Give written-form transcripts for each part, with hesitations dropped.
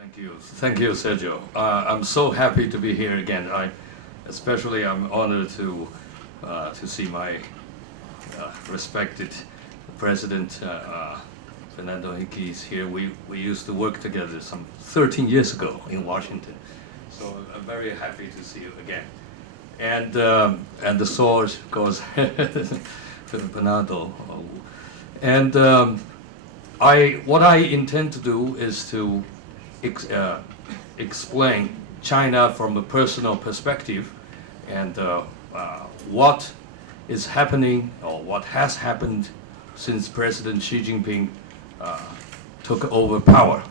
Thank you, Sergio. I'm so happy to be here again. Especially, I'm honored to see my respected President Fernando Henrique is here. We used to work together some 13 years ago in Washington, so I'm very happy to see you again. And the sword goes Fernando. And what I intend to do is to explain China from a personal perspective, and what is happening or what has happened since President Xi Jinping took over power,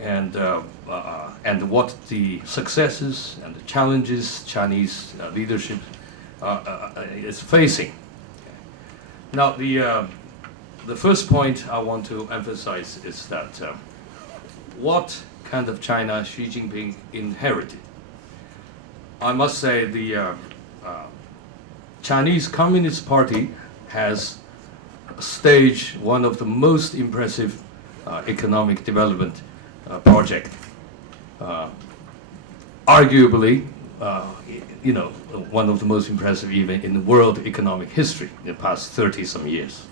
and what the successes and the challenges Chinese leadership is facing. Now, the first point I want to emphasize is that what kind of China Xi Jinping inherited. I must say the Chinese Communist Party has staged one of the most impressive economic development project. Arguably, one of the most impressive even in the world economic history in the past 30-some years.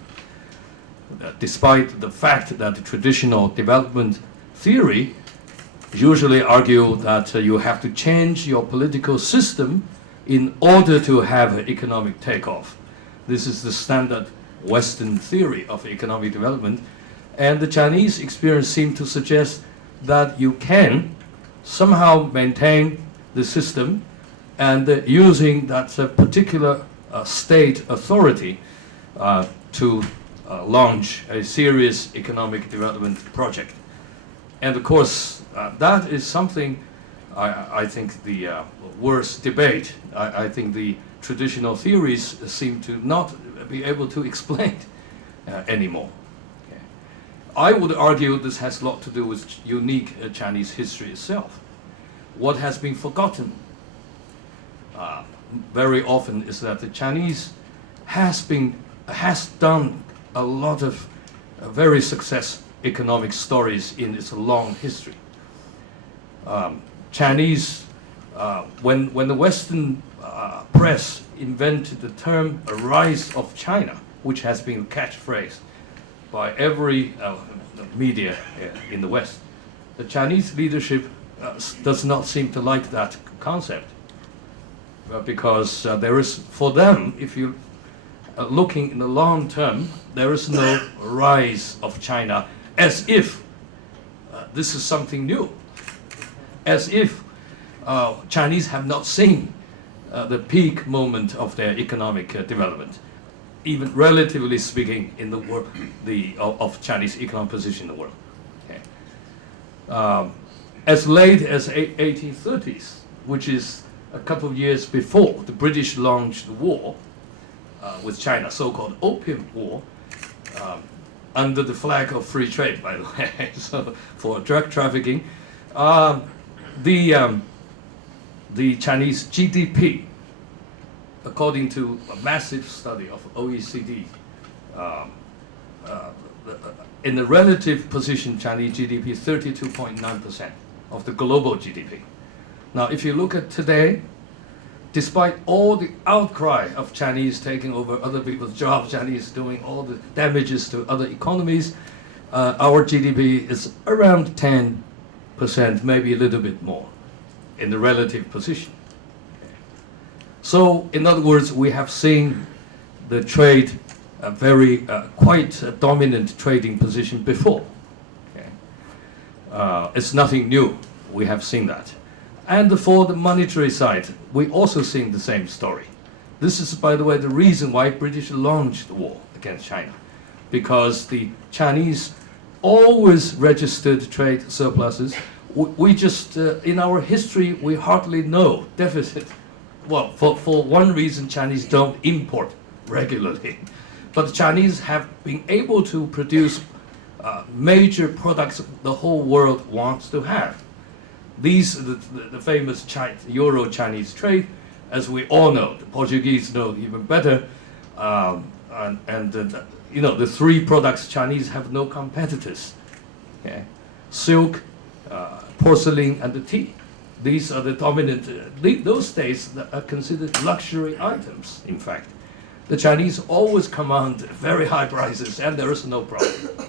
Despite the fact that the traditional development theory usually argue that you have to change your political system in order to have an economic takeoff. This is the standard Western theory of economic development, and the Chinese experience seems to suggest that you can somehow maintain the system and using that particular state authority to launch a serious economic development project. And of course, that is something I think the worst debate. I think the traditional theories seem to not be able to explain anymore. Okay. I would argue this has a lot to do with unique Chinese history itself. What has been forgotten very often is that the Chinese has done a lot of very successful economic stories in its long history. Chinese, when the Western press invented the term "a rise of China," which has been a catchphrase by every media in the West, the Chinese leadership does not seem to like that concept, because there is, for them, if you looking in the long term, there is no rise of China, as if this is something new, as if Chinese have not seen the peak moment of their economic development, even relatively speaking, in the world, of Chinese economic position in the world. Okay. As late as 1830s, which is a couple of years before the British launched the war with China, so-called Opium War, under the flag of free trade, by the way, so for drug trafficking. The Chinese GDP, according to a massive study of OECD, in the relative position, Chinese GDP is 32.9% of the global GDP. Now, if you look at today, despite all the outcry of Chinese taking over other people's jobs, Chinese doing all the damages to other economies, our GDP is around 10%, maybe a little bit more, in the relative position. So, in other words, we have seen the trade quite a dominant trading position before. Okay. It's nothing new. We have seen that. And for the monetary side, we also seen the same story. This is, by the way, the reason why British launched the war against China, because the Chinese always registered trade surpluses. We just, in our history, we hardly know deficit. Well, for one reason, Chinese don't import regularly. But the Chinese have been able to produce major products the whole world wants to have. These are the famous Euro-Chinese trade, as we all know. The Portuguese know even better. The three products Chinese have no competitors. Okay? Silk, porcelain and the tea. These are the dominant, those days are considered luxury items, in fact. The Chinese always command very high prices, and there is no problem.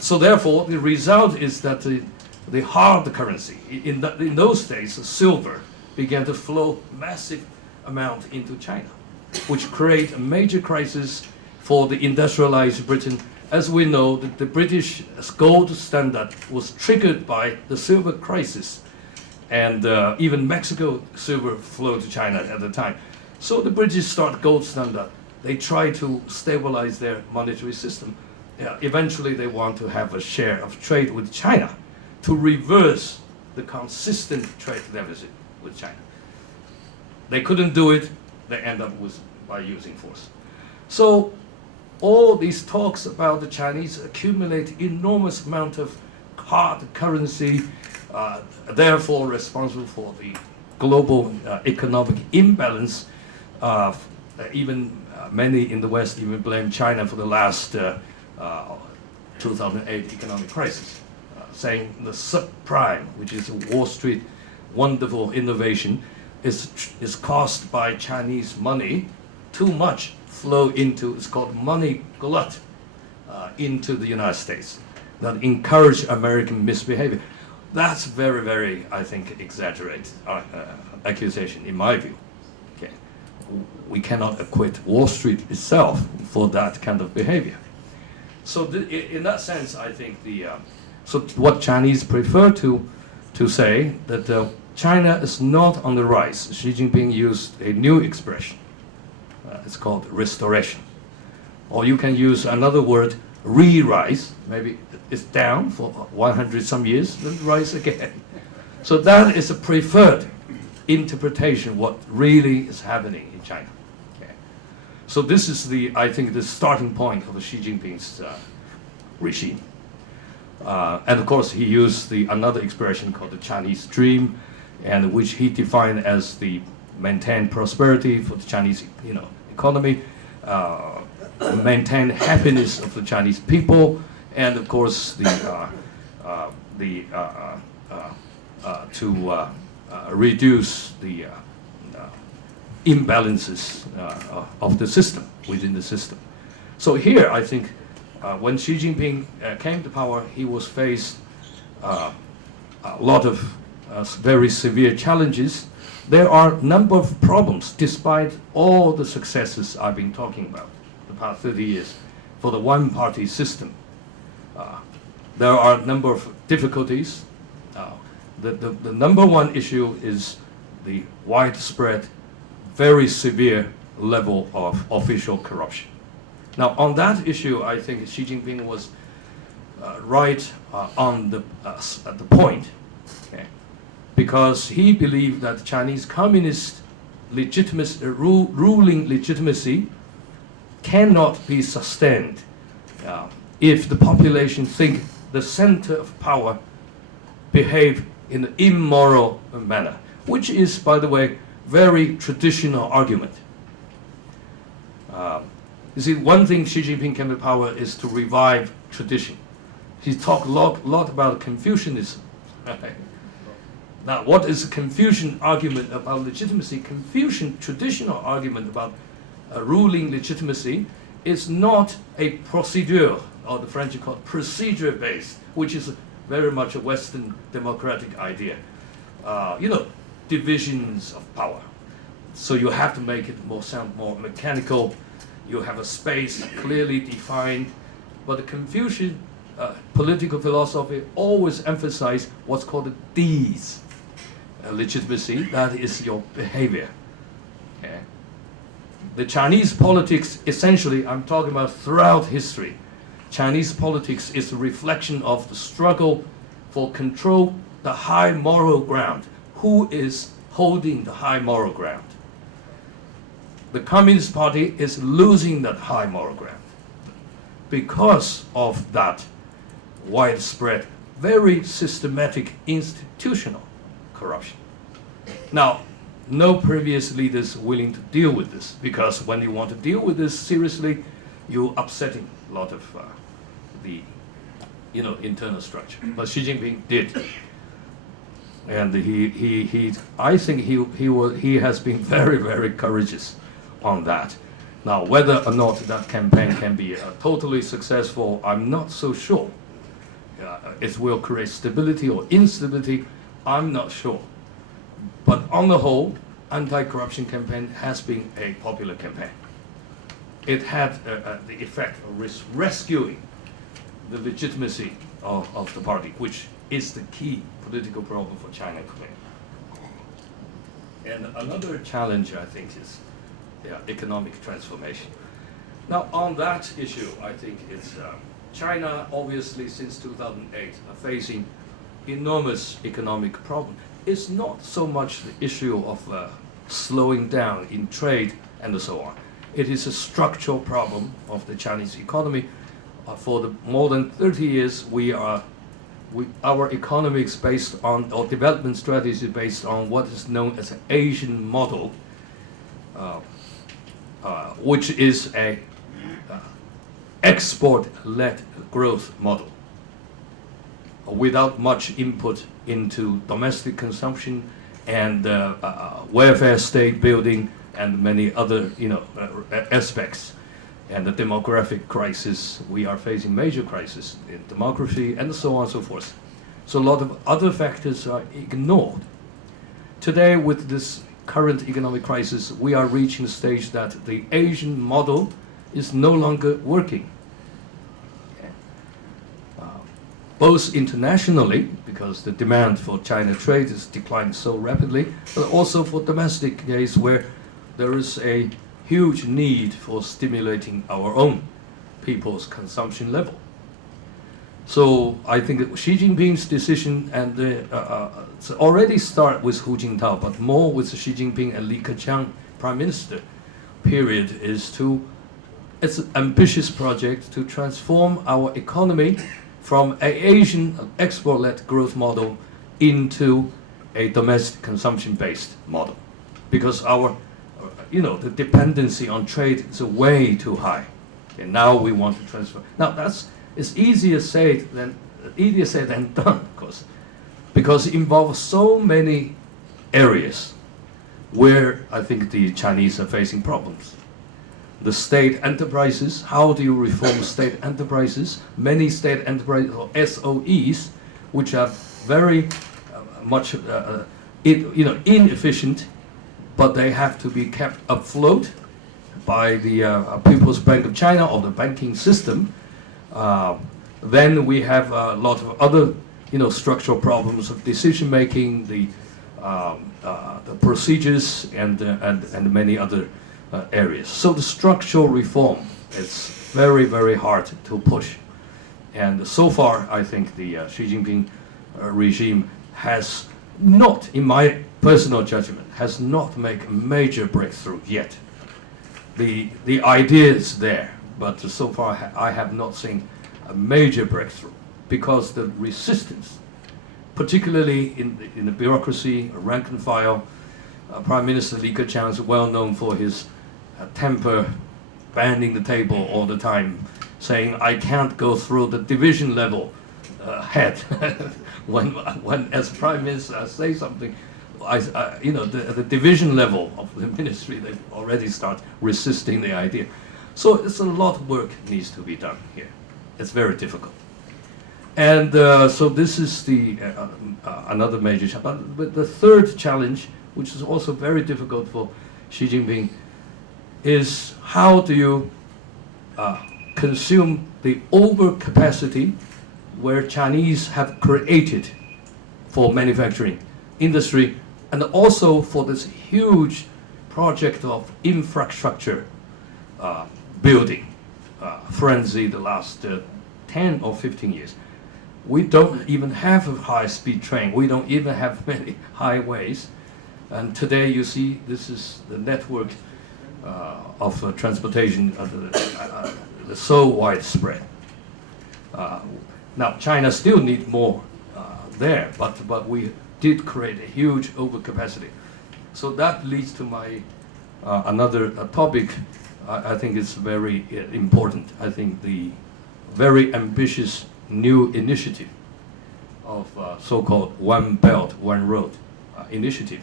So therefore, the result is that the hard currency, in those days, silver, began to flow massive amount into China, which create a major crisis for the industrialized Britain. As we know, the British gold standard was triggered by the silver crisis, and even Mexico silver flowed to China at the time. So the British start gold standard. They try to stabilize their monetary system. Eventually, they want to have a share of trade with China to reverse the consistent trade deficit with China. They couldn't do it. They end up by using force. So all these talks about the Chinese accumulate enormous amount of hard currency, therefore responsible for the global economic imbalance. Even many in the West even blame China for the last 2008 economic crisis, saying the subprime, which is a Wall Street wonderful innovation, is caused by Chinese money. Too much flow into, it's called money glut, into the United States that encourage American misbehavior. That's very, very, I think, exaggerated accusation in my view. Okay. We cannot acquit Wall Street itself for that kind of behavior. So in that sense, I think so what Chinese prefer to say that China is not on the rise. Xi Jinping used a new expression. It's called restoration. Or you can use another word, re-rise. Maybe it's down for 100 some years, then rise again. So that is a preferred interpretation what really is happening in China. Okay. So this is I think the starting point of Xi Jinping's regime. And of course he used another expression called the Chinese dream, and which he defined as the maintain prosperity for the Chinese economy, maintain happiness of the Chinese people, and of course to reduce the imbalances of the system, within the system. So here I think when Xi Jinping came to power, he was faced a lot of very severe challenges. There are a number of problems, despite all the successes I've been talking about the past 30 years for the one-party system. There are a number of difficulties. The number one issue is the widespread, very severe level of official corruption. Now, on that issue, I think Xi Jinping was right at the point. Okay? Because he believed that Chinese communist ruling legitimacy cannot be sustained if the population think the center of power behave in an immoral manner, which is, by the way, very traditional argument. You see, one thing Xi Jinping came to power is to revive tradition. He talked a lot about Confucianism. Now, what is a Confucian argument about legitimacy? Confucian traditional argument about ruling legitimacy is not a procedure, or the French call it procedure-based, which is very much a Western democratic idea. Divisions of power. So you have to make it sound more mechanical. You have a space clearly defined. But the Confucian political philosophy always emphasized what's called the deeds. Legitimacy, that is your behavior. Okay? The Chinese politics, essentially, I'm talking about throughout history, Chinese politics is a reflection of the struggle for control, the high moral ground. Who is holding the high moral ground? The Communist Party is losing that high moral ground because of that widespread, very systematic institutional corruption. Now, no previous leaders willing to deal with this, because when you want to deal with this seriously, you're upsetting a lot of the internal structure. But Xi Jinping did. And I think he has been very, very courageous on that. Now, whether or not that campaign can be totally successful, I'm not so sure. It will create stability or instability, I'm not sure. But on the whole, anti-corruption campaign has been a popular campaign. It had the effect of rescuing the legitimacy of the party, which is the key political problem for China today. And another challenge, I think, is economic transformation. Now, on that issue, I think it's China, obviously, since 2008, are facing enormous economic problem. It's not so much the issue of slowing down in trade and so on. It is a structural problem of the Chinese economy. For more than 30 years, our economy is based on, or development strategy is based on what is known as an Asian model, which is a export-led growth model, without much input into domestic consumption and welfare state building and many other aspects. And the demographic crisis, we are facing major crisis in demography and so on and so forth. So a lot of other factors are ignored. Today, with this current economic crisis, we are reaching a stage that the Asian model is no longer working. Both internationally, because the demand for China trade is declining so rapidly, but also for domestic case where there is a huge need for stimulating our own people's consumption level. So I think Xi Jinping's decision, and it's already start with Hu Jintao, but more with Xi Jinping and Li Keqiang Prime Minister period, it's an ambitious project to transform our economy from an Asian export-led growth model into a domestic consumption-based model, because our the dependency on trade is way too high, and now we want to transfer. Now it's easier said than done, of course, because it involves so many areas where I think the Chinese are facing problems. The state enterprises, how do you reform state enterprises? Many state enterprises, or SOEs, which are very much inefficient, but they have to be kept afloat by the People's Bank of China or the banking system. Then we have a lot of other structural problems of decision making, the procedures, and many other areas. So the structural reform is very, very hard to push. And so far, I think the Xi Jinping regime has not, in my personal judgment, has not made a major breakthrough yet. The idea is there, but so far I have not seen a major breakthrough, because the resistance, particularly in the bureaucracy, rank and file, Prime Minister Li Keqiang is well known for his temper, banging the table all the time, saying, I can't go through the division level head. when as Prime Minister I say something, the division level of the ministry, they already start resisting the idea. So it's a lot of work needs to be done here. It's very difficult. And so this is the another major challenge. But the third challenge, which is also very difficult for Xi Jinping, is how do you consume the overcapacity where Chinese have created for manufacturing industry, and also for this huge project of infrastructure building frenzy the last 10 or 15 years. We don't even have a high-speed train. We don't even have many highways. And today you see this is the network of transportation so widespread. Now China still needs more there, but we did create a huge overcapacity. So that leads to my another topic. I think it's very important. I think the very ambitious new initiative of so-called One Belt, One Road initiative.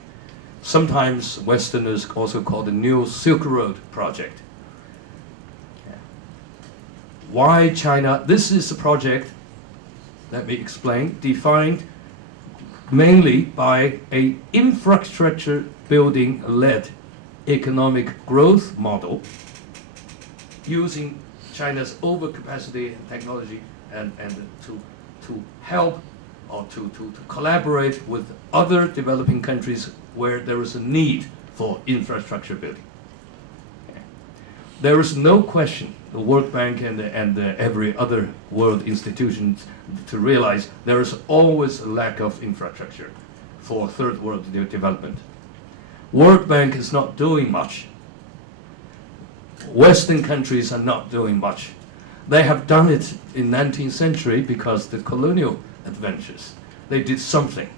Sometimes Westerners also call the New Silk Road project. Why China? This is a project, let me explain, defined mainly by a infrastructure building led economic growth model using China's overcapacity and technology and to help or to collaborate with other developing countries where there is a need for infrastructure building. There is no question, the World Bank and every other world institution to realize there is always a lack of infrastructure for third world development. World Bank is not doing much. Western countries are not doing much. They have done it in 19th century because the colonial adventures. They did something,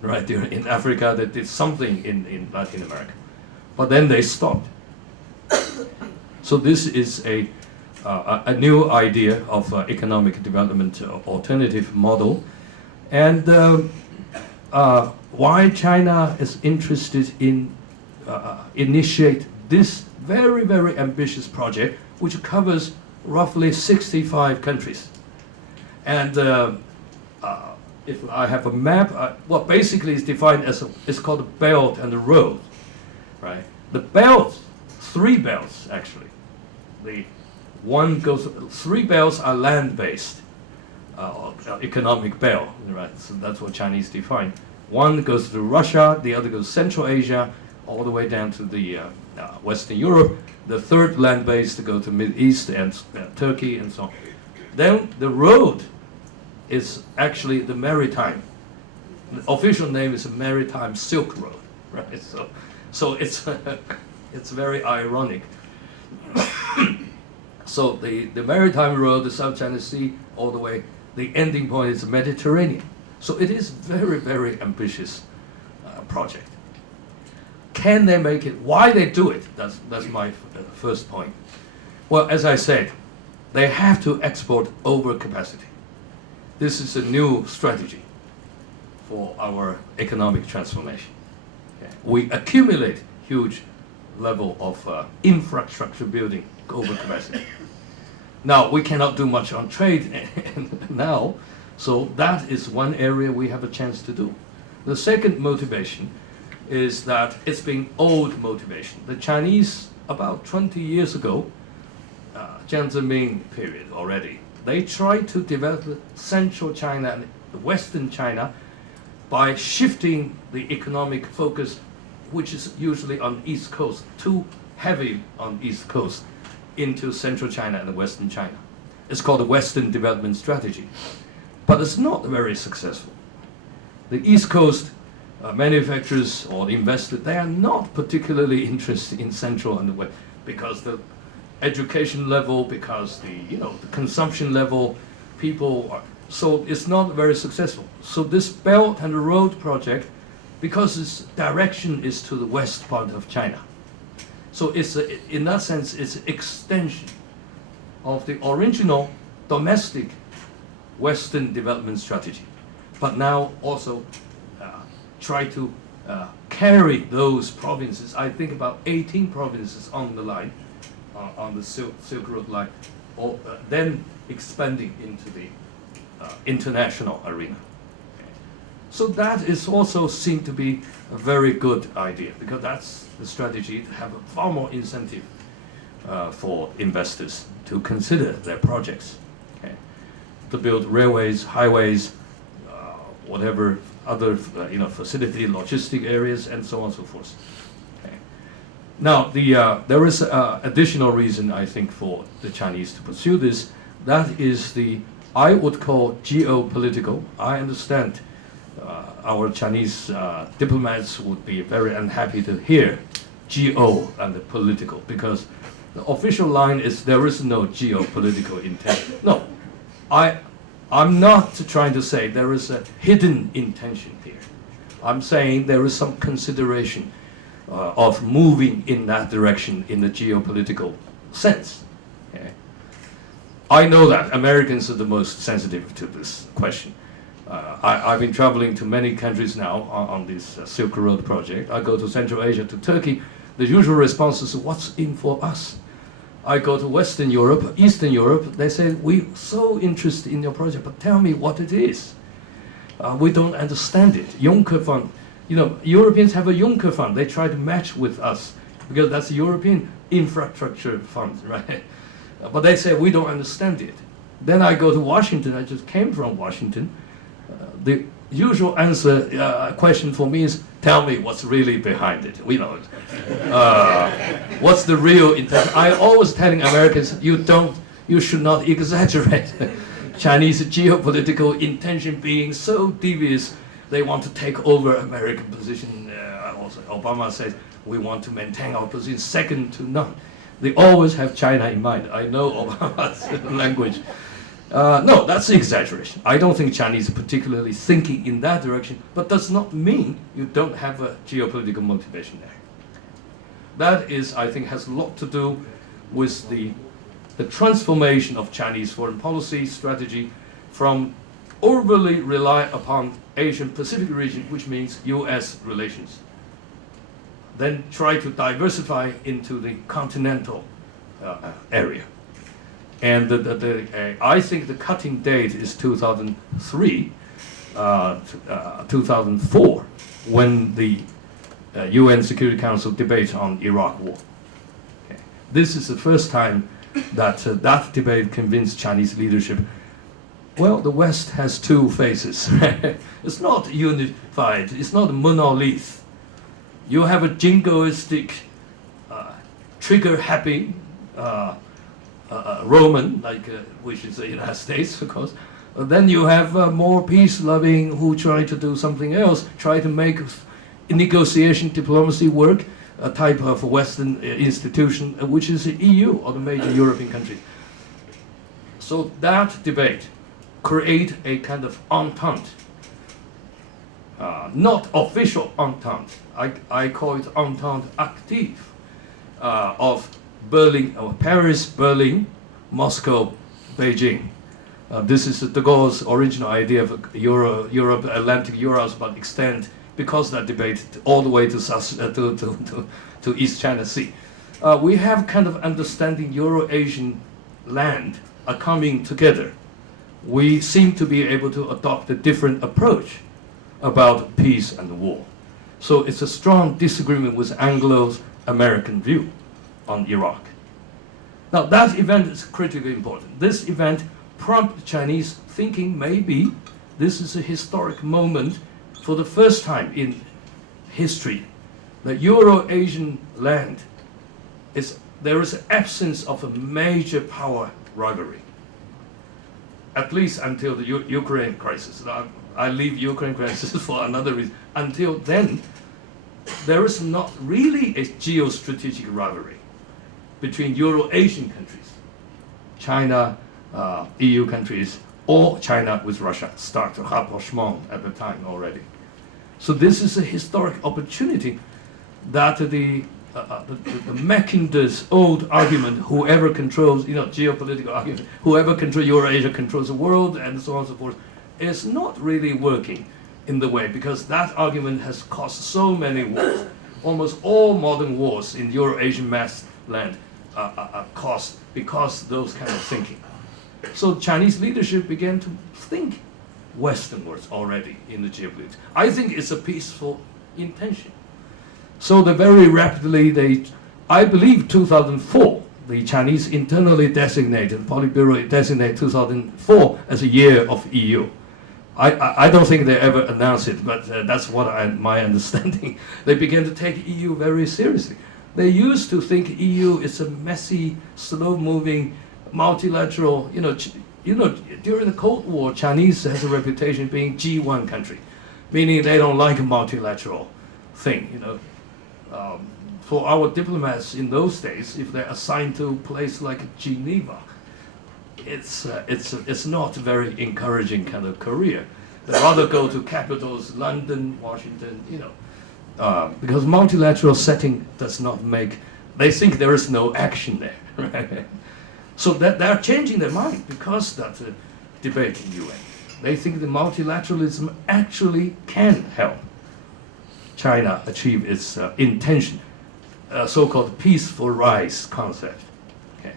right? In Africa, they did something in Latin America. But then they stopped. So this is a new idea of economic development alternative model. And why China is interested in initiate this very, very ambitious project, which covers roughly 65 countries. And if I have a map, what basically is defined as it's called a belt and a road, right? The belt, 3 belts actually. The one goes, 3 belts are land-based, economic belt, right? So that's what Chinese define. One goes to Russia, the other goes Central Asia, all the way down to the Western Europe. The third land-based to go to Middle East and Turkey and so on. Then the road is actually the maritime. The official name is a Maritime Silk Road, right? So it's it's very ironic. So the maritime road, the South China Sea, all the way, the ending point is the Mediterranean. So it is very, very ambitious project. Can they make it? Why they do it? That's my first point. Well, as I said, they have to export overcapacity. This is a new strategy for our economic transformation. Okay. We accumulate huge level of infrastructure building overcapacity. Now, we cannot do much on trade now, so that is one area we have a chance to do. The second motivation is that it's been old motivation. The Chinese, about 20 years ago, Jiang Zemin period already, they tried to develop central China and Western China by shifting the economic focus, which is usually on the East Coast, too heavy on the East Coast, into central China and Western China. It's called the Western Development Strategy. But it's not very successful. The East Coast manufacturers or investors, they are not particularly interested in Central and the West because the education level, because the consumption level, people are, so it's not very successful. So this Belt and Road project, because its direction is to the west part of China, so it's in that sense it's an extension of the original domestic Western development strategy, but now also try to carry those provinces. I think about 18 provinces on the line, on the Silk Road line, or then expanding into the international arena. So that is also seen to be a very good idea, because that's the strategy to have a far more incentive for investors to consider their projects, okay? To build railways, highways, whatever other facility, logistic areas, and so on and so forth. Okay. Now, there is additional reason, I think, for the Chinese to pursue this. That is I would call geopolitical. I understand our Chinese diplomats would be very unhappy to hear geo and the political, because the official line is there is no geopolitical intention. No, I'm not trying to say there is a hidden intention here. I'm saying there is some consideration of moving in that direction in the geopolitical sense. Okay? I know that Americans are the most sensitive to this question. I've been traveling to many countries now on this Silk Road project. I go to Central Asia, to Turkey. The usual response is, what's in for us? I go to Western Europe, Eastern Europe. They say, we're so interested in your project, but tell me what it is. We don't understand it. Juncker Fund, Europeans have a Juncker Fund. They try to match with us because that's a European infrastructure fund, right? But they say, we don't understand it. Then I go to Washington. I just came from Washington. The usual question for me is, tell me what's really behind it. What's the real intention? I always telling Americans, you should not exaggerate Chinese geopolitical intention being so devious. They want to take over American position. Also, Obama says we want to maintain our position second to none. They always have China in mind. I know Obama's language. No, that's an exaggeration. I don't think Chinese are particularly thinking in that direction, but does not mean you don't have a geopolitical motivation there. That is, I think, has a lot to do with the transformation of Chinese foreign policy strategy from overly rely upon Asian Pacific region, which means US relations, then try to diversify into the continental area. And I think the cutting date is 2003, 2004, when the UN Security Council debate on Iraq war. Okay. This is the first time that that debate convinced Chinese leadership, well, the West has two faces. It's not unified, it's not a monolith. You have a jingoistic, trigger-happy Roman, which is the United States, of course. Then you have more peace-loving who try to do something else, try to make negotiation diplomacy work, a type of Western institution, which is the EU or the major European countries. So that debate create a kind of entente, not official entente. I call it entente active of Berlin, Paris, Berlin, Moscow, Beijing. This is de Gaulle's original idea of Europe, Atlantic Urals, but extend, because that debate, all the way to East China Sea. We have kind of understanding Euro-Asian land are coming together. We seem to be able to adopt a different approach about peace and war. So it's a strong disagreement with Anglo-American view on Iraq. Now that event is critically important. This event prompted Chinese thinking maybe this is a historic moment for the first time in history. The Euro-Asian land, there is an absence of a major power rivalry, at least until the Ukraine crisis. I leave Ukraine crisis for another reason. Until then, there is not really a geostrategic rivalry between Euro-Asian countries, China, EU countries, or China with Russia, start to rapprochement at the time already. So this is a historic opportunity that the Mackindor's old argument, whoever controls, geopolitical argument, whoever controls Eurasia controls the world, and so on and so forth, is not really working in the way, because that argument has caused so many wars. Almost all modern wars in Euro-Asian mass land are caused because those kind of thinking. So Chinese leadership began to think Westernwards already in the geopolitics. I think it's a peaceful intention. So they very rapidly, I believe 2004, the Chinese internally designated, Politburo designated 2004 as a year of EU. I don't think they ever announced it, but that's what my understanding. They began to take EU very seriously. They used to think EU is a messy, slow-moving, multilateral, during the Cold War, Chinese has a reputation being G1 country, meaning they don't like a multilateral thing, For our diplomats in those days, if they're assigned to a place like Geneva, it's not a very encouraging kind of career. They'd rather go to capitals, London, Washington, because multilateral setting does not make, they think there is no action there, right? So that they're changing their mind because that debate in UN. They think the multilateralism actually can help China achieve its intention, so-called peaceful rise concept. Okay.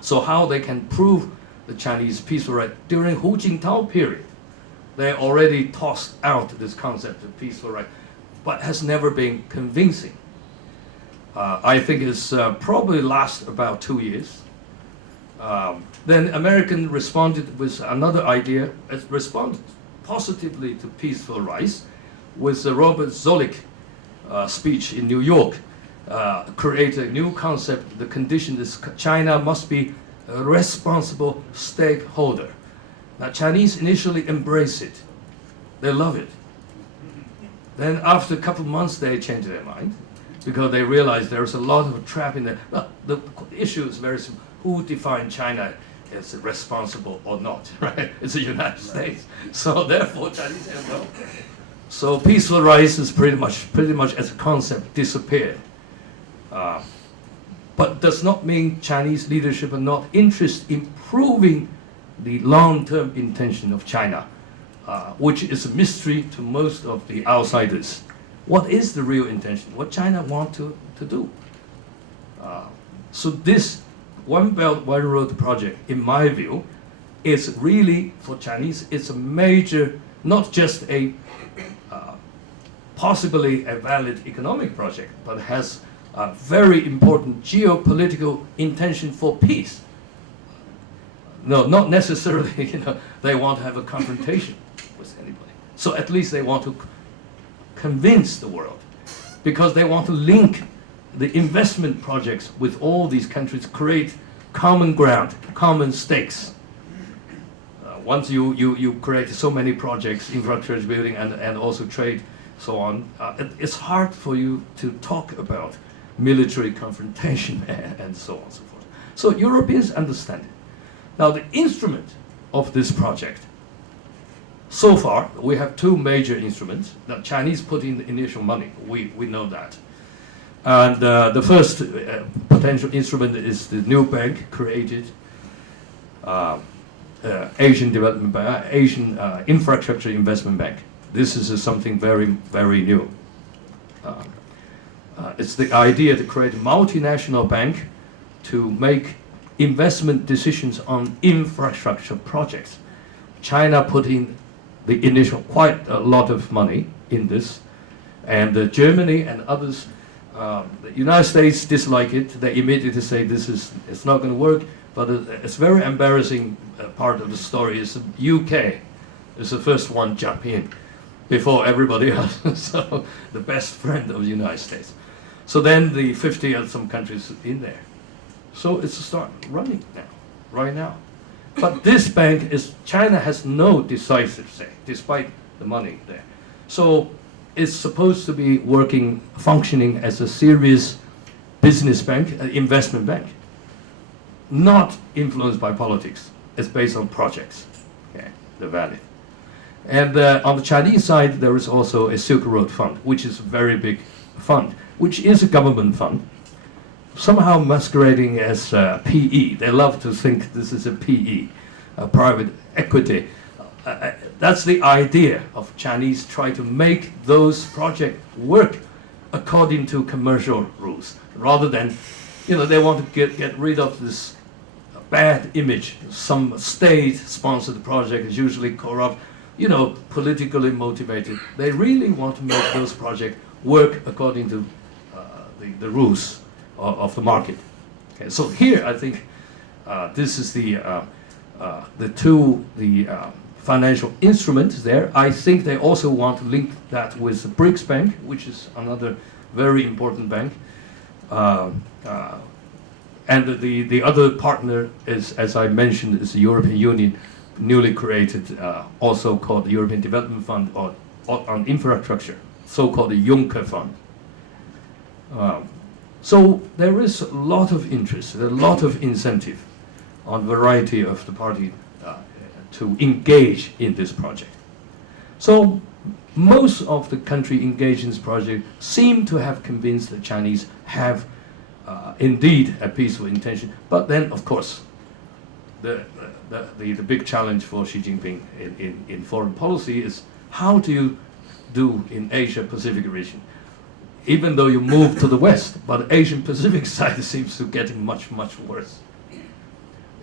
So how they can prove the Chinese peaceful rise during Hu Jintao period? They already tossed out this concept of peaceful rise, but has never been convincing. I think it's probably last about 2 years. Then American responded with another idea, responded positively to peaceful rise with the Robert Zoellick speech in New York, create a new concept. The condition is China must be a responsible stakeholder. Now Chinese initially embrace it. They love it. Then after a couple of months they change their mind because they realize there's a lot of trap in there. Well, the issue is very simple. Who defines China as responsible or not, right? It's the United States. So therefore Chinese say no. So peaceful rise is pretty much as a concept disappeared. But does not mean Chinese leadership are not interested in proving the long-term intention of China, which is a mystery to most of the outsiders. What is the real intention? What China want to do? So this One Belt, One Road project, in my view, is really, for Chinese, it's a major, not just a possibly a valid economic project, but has a very important geopolitical intention for peace. No, not necessarily, they want to have a confrontation with anybody. So at least they want to convince the world, because they want to link the investment projects with all these countries, create common ground, common stakes. Once you create so many projects, infrastructure building and also trade, so on, it's hard for you to talk about military confrontation and so on and so forth. So Europeans understand it. Now the instrument of this project, so far we have two major instruments. The Chinese put in the initial money, we know that. And the first potential instrument is the new bank created, Asian Development Bank, Asian Infrastructure Investment Bank. This is something very, very new. It's the idea to create a multinational bank to make investment decisions on infrastructure projects. China put in the initial quite a lot of money in this, and Germany and others. The United States dislike it. They immediately say it's not going to work. But it's very embarrassing part of the story is the UK is the first one jump in before everybody else. So the best friend of the United States. So then the 50 and some countries in there. So it's start running now, right now. But this bank China has no decisive say, despite the money there. So it's supposed to be functioning as a serious business bank, an investment bank, not influenced by politics. It's based on projects, okay, the value. And on the Chinese side, there is also a Silk Road Fund, which is a very big fund, which is a government fund, somehow masquerading as PE. They love to think this is a PE, a private equity. That's the idea of Chinese try to make those projects work according to commercial rules, rather than, they want to get rid of this bad image. Some state-sponsored project is usually corrupt, politically motivated. They really want to make those projects work according to the rules of the market. Okay, so here I think this is the financial instruments there. I think they also want to link that with the BRICS Bank, which is another very important bank. And the other partner is, as I mentioned, is the European Union, newly created, also called the European Development Fund on infrastructure, so-called the Juncker Fund. So there is a lot of interest, a lot of incentive on a variety of the party to engage in this project. So most of the country engaged in this project seem to have convinced the Chinese have indeed a peaceful intention. But then, of course, the big challenge for Xi Jinping in foreign policy is how do you do in Asia-Pacific region? Even though you move to the West, but the Asian-Pacific side seems to be getting much, much worse.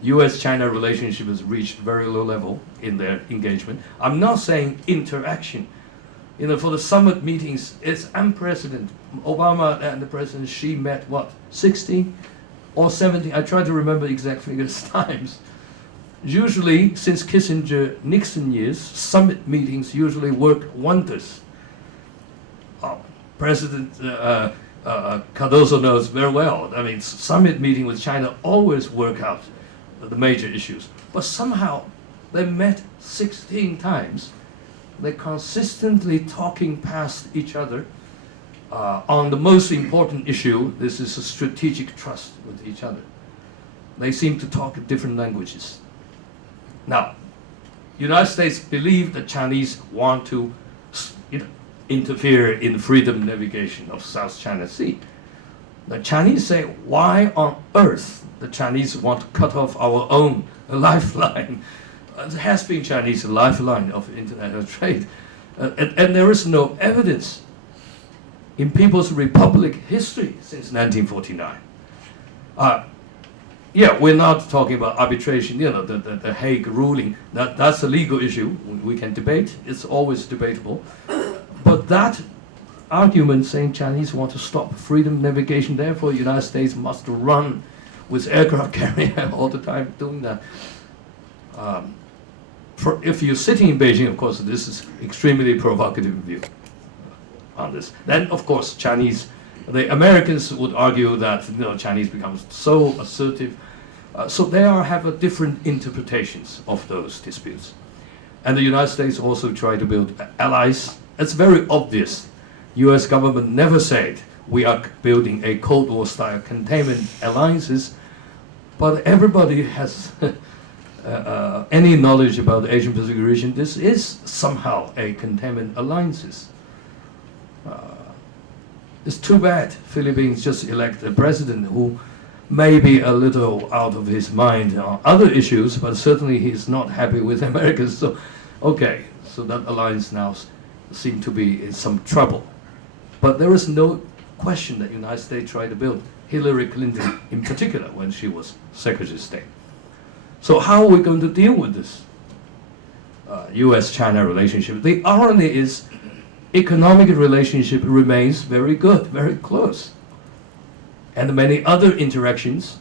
U.S.-China relationship has reached very low level in their engagement. I'm not saying interaction. You know, for the summit meetings, it's unprecedented. Obama and the President Xi met, what, 60 or 70? I try to remember exact figures times. Usually, since Kissinger-Nixon years, summit meetings usually work wonders. President Cardoso knows very well. I mean, summit meeting with China always work out the major issues. But somehow, they met 16 times. They're consistently talking past each other on the most important issue. This is a strategic trust with each other. They seem to talk different languages. Now, United States believe the Chinese want to interfere in freedom navigation of South China Sea. The Chinese say, why on earth the Chinese want to cut off our own lifeline? It has been Chinese lifeline of international trade. And there is no evidence in People's Republic history since 1949. Yeah, we're not talking about arbitration, you know, the Hague ruling. That's a legal issue. We can debate. It's always debatable. But that argument saying Chinese want to stop freedom navigation, therefore the United States must run with aircraft carrier all the time doing that. If you're sitting in Beijing, of course, this is extremely provocative view on this. Then, of course, the Americans would argue that Chinese becomes so assertive. So they have different interpretations of those disputes. And the United States also try to build allies. It's very obvious. U.S. government never said we are building a Cold War style containment alliances, but everybody has any knowledge about the Asian Pacific region. This is somehow a containment alliances. It's too bad Philippines just elected a president who may be a little out of his mind on other issues, but certainly he's not happy with Americans. So, okay, so that alliance now seems to be in some trouble. But there is no question that the United States tried to build Hillary Clinton in particular when she was Secretary of State. So how are we going to deal with this U.S.-China relationship? The irony is economic relationship remains very good, very close. And many other interactions,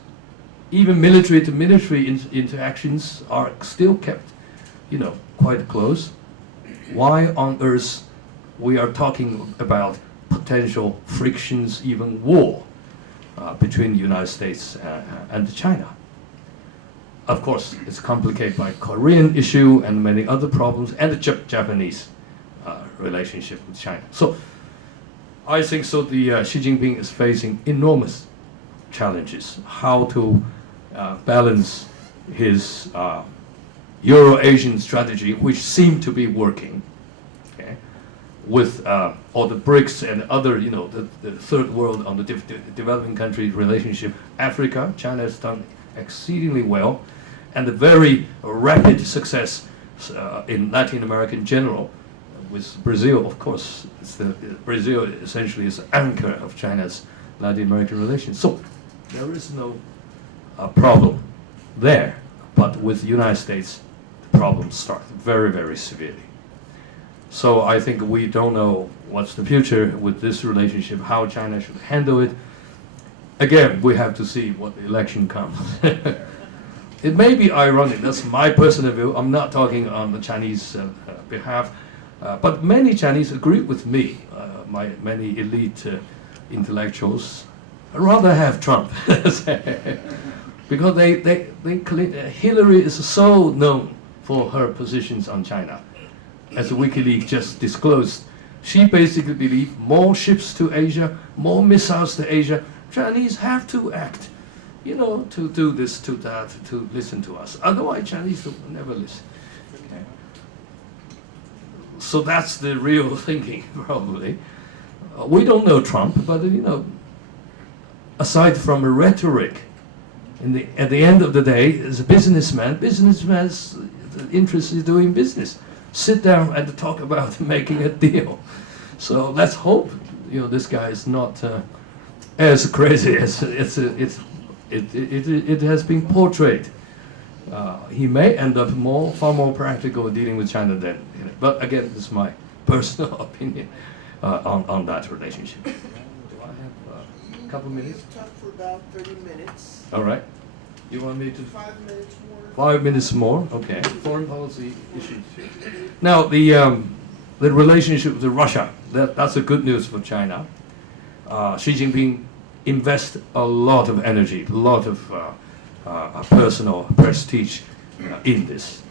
even military to military interactions are still kept, quite close. Why on earth we are talking about potential frictions, even war, between the United States and China? Of course, it's complicated by Korean issue and many other problems, and the Japanese relationship with China. So I think so the Xi Jinping is facing enormous challenges. How to balance his Euro-Asian strategy, which seemed to be working, okay, with all the BRICS and other, the third world on the developing country relationship. Africa, China has done exceedingly well, and the very rapid success in Latin America in general, with Brazil, of course. Brazil essentially is the anchor of China's Latin American relations. So there is no problem there, but with the United States, the problems start very, very severely. So I think we don't know what's the future with this relationship, how China should handle it. Again, we have to see what the election comes. It may be ironic, that's my personal view. I'm not talking on the Chinese behalf, but many Chinese agree with me, many elite intellectuals rather have Trump. Because Hillary is so known for her positions on China. As WikiLeaks just disclosed, she basically believes more ships to Asia, more missiles to Asia. Chinese have to act, to do this, to that, to listen to us. Otherwise, Chinese will never listen. Okay. So that's the real thinking, probably. We don't know Trump, but aside from rhetoric, At the end of the day, as a businessman's interest is doing business. Sit down and talk about making a deal. So let's hope, this guy is not as crazy as it has been portrayed. He may end up far more practical dealing with China than. But again, this is my personal opinion on that relationship. Do I have a couple minutes? You've talked for about 30 minutes. All right. You want me to? 5 minutes more. 5 minutes more. Okay. Foreign policy issues. Now the relationship with Russia. That's a good news for China. Xi Jinping invests a lot of energy, a lot of personal prestige in this.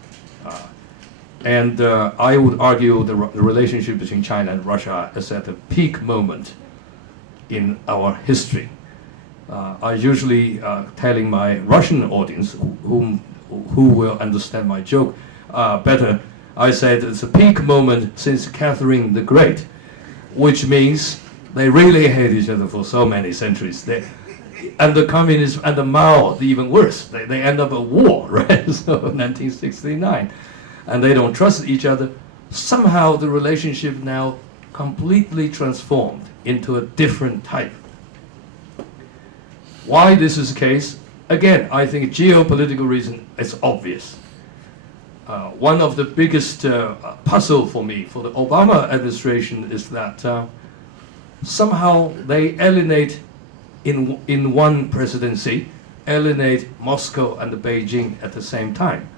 And I would argue the relationship between China and Russia is at a peak moment in our history. I usually telling my Russian audience, who will understand my joke better, I said it's a peak moment since Catherine the Great, which means they really hate each other for so many centuries. And the communists and the Mao, even worse. They end up a war, right? So 1969. And they don't trust each other. Somehow the relationship now completely transformed into a different type. Why this is the case? Again, I think geopolitical reason is obvious. One of the biggest puzzle for me, for the Obama administration, is that somehow they alienate in one presidency, alienate Moscow and Beijing at the same time.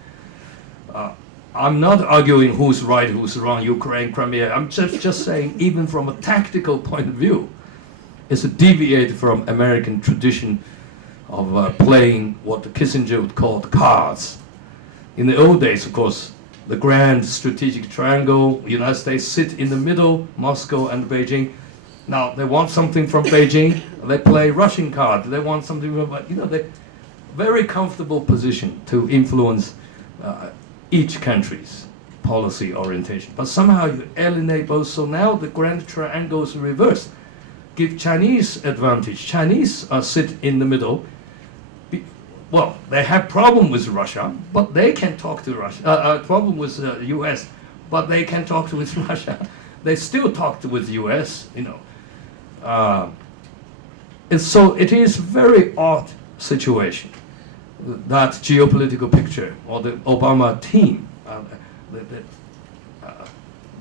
I'm not arguing who's right, who's wrong, Ukraine, Crimea. I'm just saying, even from a tactical point of view, it's a deviate from American tradition of playing what Kissinger would call the cards. In the old days, of course, the grand strategic triangle, the United States sit in the middle, Moscow and Beijing. Now, they want something from Beijing, they play Russian card. They want something from, they very comfortable position to influence each country's policy orientation. But somehow you alienate both, so now the grand triangle is reversed. Give Chinese advantage. Chinese sit in the middle. Well, they have problem with Russia, but they can talk to Russia. Problem with the U.S., but they can talk with Russia. They still talk with the U.S., And so it is very odd situation, that geopolitical picture, or the Obama team,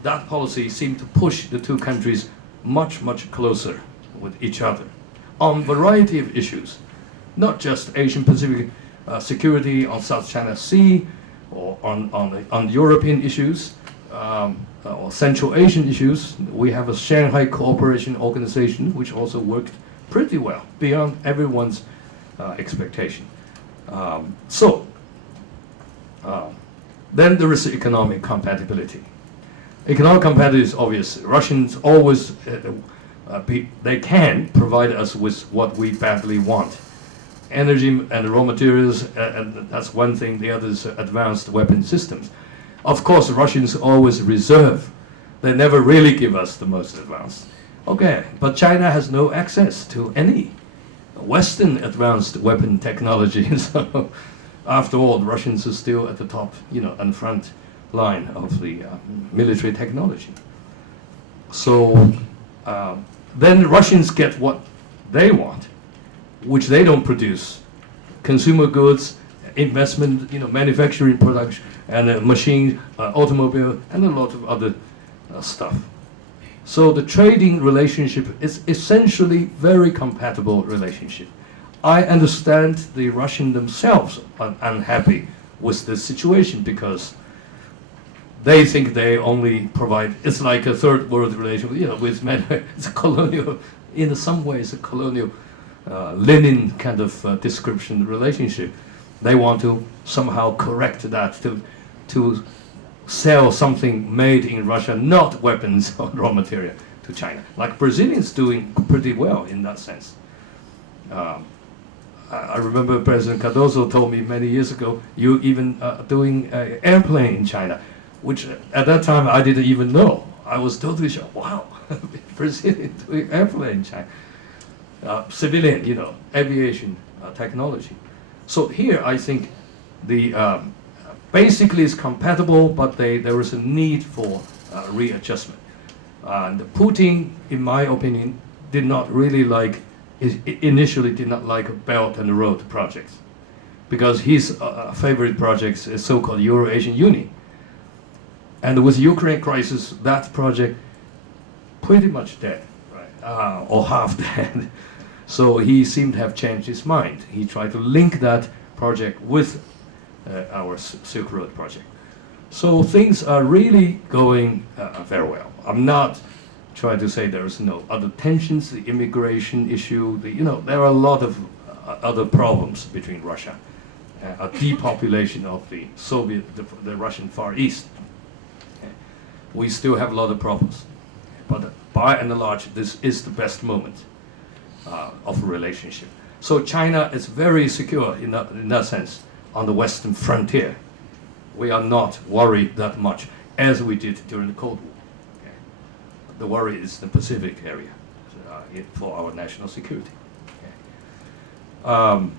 that policy seemed to push the two countries much, much closer with each other on a variety of issues, not just Asian Pacific security on South China Sea, or on European issues, or Central Asian issues. We have a Shanghai Cooperation Organization, which also worked pretty well, beyond everyone's expectation. Then there is economic compatibility. Economic compatibility is obvious. Russians always, they can provide us with what we badly want. Energy and raw materials, and that's one thing. The other is advanced weapon systems. Of course, Russians always reserve. They never really give us the most advanced. Okay, but China has no access to any Western advanced weapon technology. So, after all, the Russians are still at the top, and front line of the military technology. So, then the Russians get what they want, which they don't produce: consumer goods, investment, manufacturing, production, and machine, automobile, and a lot of other stuff. So the trading relationship is essentially very compatible relationship. I understand the Russians themselves are unhappy with the situation because they think they only provide. It's like a third world relationship, with it's a colonial, in some ways, a colonial Lenin kind of description relationship. They want to somehow correct that to sell something made in Russia, not weapons or raw material, to China. Like Brazilians doing pretty well in that sense. I remember President Cardoso told me many years ago, you even doing an airplane in China, which at that time I didn't even know. I was totally shocked. Wow, Brazilian doing airplane in China. Civilian, aviation technology. So here I think the basically it's compatible, but there is a need for readjustment. And Putin, in my opinion, did not really like, initially did not like Belt and Road projects, because his favorite projects is so-called Euro-Asian Union. And with Ukraine crisis, that project pretty much dead, right? Or half dead. So he seemed to have changed his mind. He tried to link that project with our Silk Road project. So things are really going very well. I'm not trying to say there is no other tensions, the immigration issue, there are a lot of other problems between Russia, a depopulation of the the Russian Far East. We still have a lot of problems, but by and large, this is the best moment of a relationship. So China is very secure in that sense on the western frontier. We are not worried that much as we did during the Cold War. Okay. The worry is the Pacific area for our national security. Okay.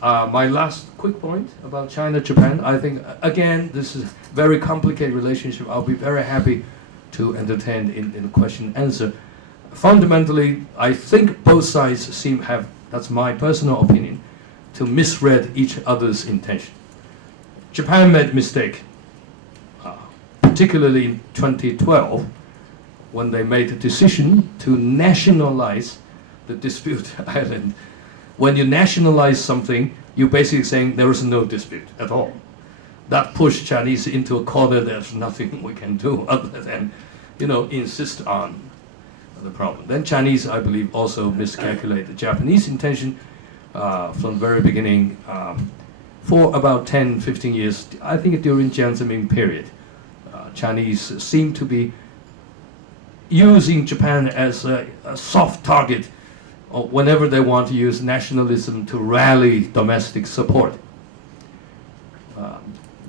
My last quick point about China-Japan, I think, again, this is a very complicated relationship. I'll be very happy to entertain in question and answer. Fundamentally, I think both sides seem to have, that's my personal opinion, to misread each other's intention. Japan made a mistake, particularly in 2012, when they made a decision to nationalize the dispute island. When you nationalize something, you're basically saying there is no dispute at all. That pushed Chinese into a corner. There's nothing we can do other than, insist on the problem. Then Chinese, I believe, also miscalculated the Japanese intention from the very beginning. For about 10, 15 years, I think during Jiang Zemin period, Chinese seem to be using Japan as a soft target whenever they want to use nationalism to rally domestic support.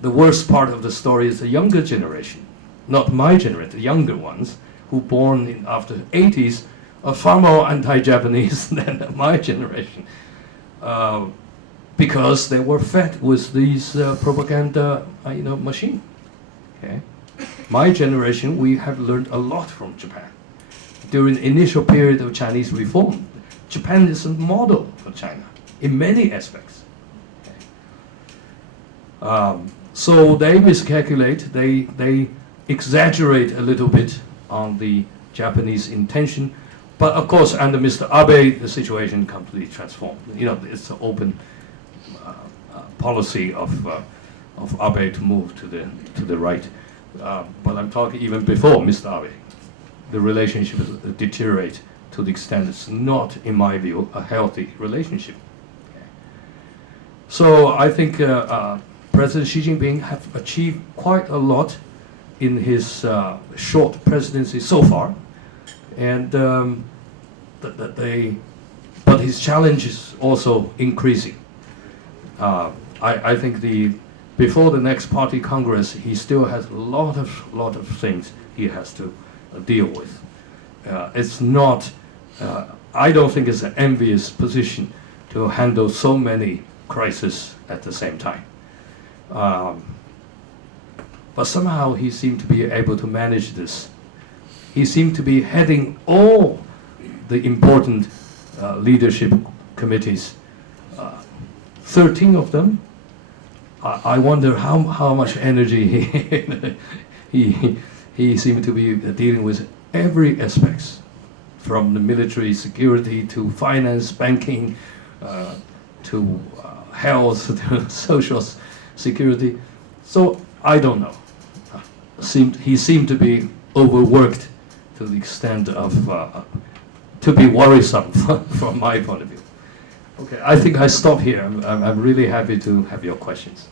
The worst part of the story is the younger generation, not my generation, the younger ones, who born after 80s are far more anti-Japanese than my generation. Because they were fed with these propaganda, machine. Okay, my generation, we have learned a lot from Japan. During the initial period of Chinese reform, Japan is a model for China in many aspects. Okay. So they miscalculate, they exaggerate a little bit on the Japanese intention, but of course, under Mr. Abe, the situation completely transformed. It's an open policy of Abe to move to the right. But I'm talking even before Mr. Abe. The relationship deteriorates to the extent it's not, in my view, a healthy relationship. Okay. So I think President Xi Jinping have achieved quite a lot in his short presidency so far, and but his challenge is also increasing. I think before the next party congress, he still has a lot of things he has to deal with. It's not. I don't think it's an envious position to handle so many crises at the same time. But somehow he seemed to be able to manage this. He seemed to be heading all the important leadership committees, 13 of them. I wonder how much energy he seemed to be dealing with every aspects, from the military security to finance, banking, to health, to social security. So I don't know. He seemed to be overworked to the extent of to be worrisome from my point of view. Okay, I think I stop here. I'm really happy to have your questions.